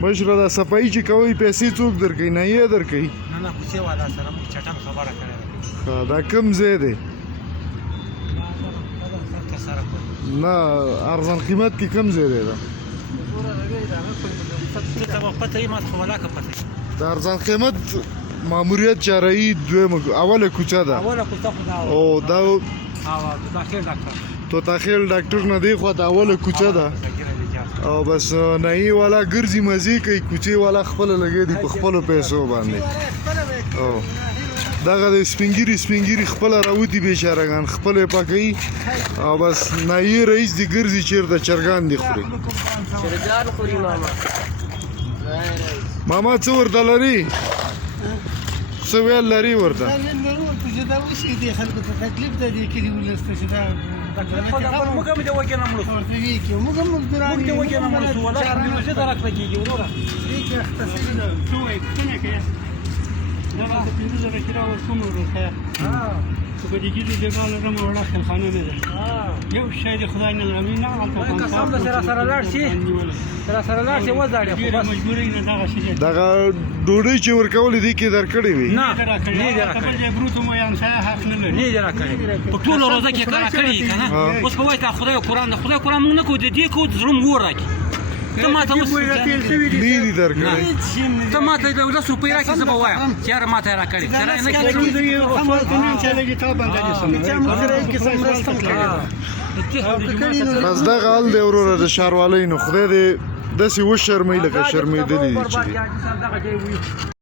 مشره دا صفایي چې کوئ پیسې څوک درکوي نه یې درکوي نه کوڅې والا سره موږ چټن خبره کړې ده دا کوم ځای دی نه ارزان قیمت کې کوم ځای دی دا ته به پته یې ما ته خو ولاکه پته د ارزان قیمت ماموریت چارهیي دویمه اوله کوڅه ده اوله کوڅه خو دا او دا داخل ډاکټر توتاخیل ډاکټر نه دی خو دا اوله کوڅه ده او بس نهي والا ګرځي مزي کوي کوڅې والا خپل لګي دي په خپل پیسو باندې او دغه د سپینګيري خپل راوتی بیچارهګان خپل پکې او بس نهي رئیس دی ګرځي چیرته چرګان دی خوري چرګان خوري ماما څو ورته لري څه ویل لري ورته دا وشي دي خلکو ته تکلیف ده دې کلي ولسته چې دا موږ هم دې وکړو موږ دې وکړو ولا چې درک لګيږي وروره دې کې اختصاصي ده څو یې څنګه کې دا د 15000 کرا ورکوم ورته په دې کې دې ځای لرم ولا خلخانه نه ده یو شی د خدای نه لري نه غلطه قسم ده سره لاړ شي وځاړي خو بس مجبورې نه دغه شي دغه ډوډۍ چې ورکول دي کې درکړې وي نه درکړې بروتو مو یان ځای حق نه لري نه درکړې په ټول روزه کې کار کړی کنه اوس په وایي خدای قرآن موږ نه کوو دې کو زړم ورک ته ما ته اوس ډېری درکړې ته ما ته د 10 روپۍ راکې زه به وایم چې یاره ما ته یې راکړې بس دغه حال دی وروره د ښاروالۍ نو خدای دې داسې وشرموي لکه شرمېدلي دي چې